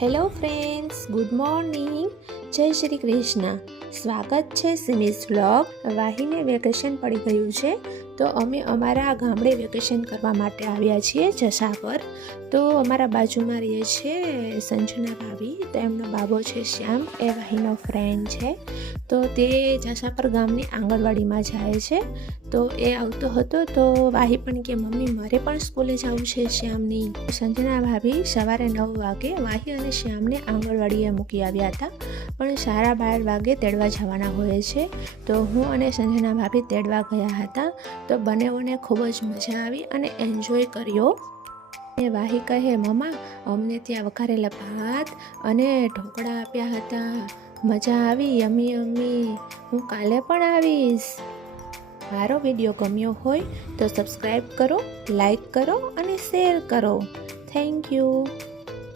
Hello friends, good morning. જય શ્રી કૃષ્ણ. સ્વાગત છે સિમીઝ વ્લોગ. વાહીને વેકેશન પડી ગયું છે તો અમે અમારા ગામડે વેકેશન કરવા માટે આવ્યા છીએ જસા પર. તો અમારા બાજુમાં રહે છે સંજના ભાભી, તો એમનો બાબો છે શ્યામ, એ વાહીનો ફ્રેન્ડ છે. તો તે જસા પર ગામની આંગણવાડીમાં જાય છે. તો એ આવતો હતો તો વાહી પણ કે મમ્મી મારે પણ સ્કૂલે જવું છે શ્યામની. સંજના ભાભી સવારે 9 વાગે વાહી અને શ્યામને આંગણવાડીએ મૂકી આવ્યા હતા, પણ 12:30 વાગે તેડવા જવાના હોય છે. તો હું અને સંજના ભાભી તેડવા ગયા હતા. તો બંનેઓને ખૂબ જ મજા આવી અને એન્જોય કર્યો. વાહી કહે મમ્મા અમને ત્યાં વઘારેલા ભાત અને ઢોકળા આપ્યા હતા, મજા આવી, યમી યમી, હું કાલે પણ આવીશ. મારો વિડીયો ગમ્યો હોય તો સબસ્ક્રાઈબ કરો, લાઈક કરો અને શેર કરો. Thank you.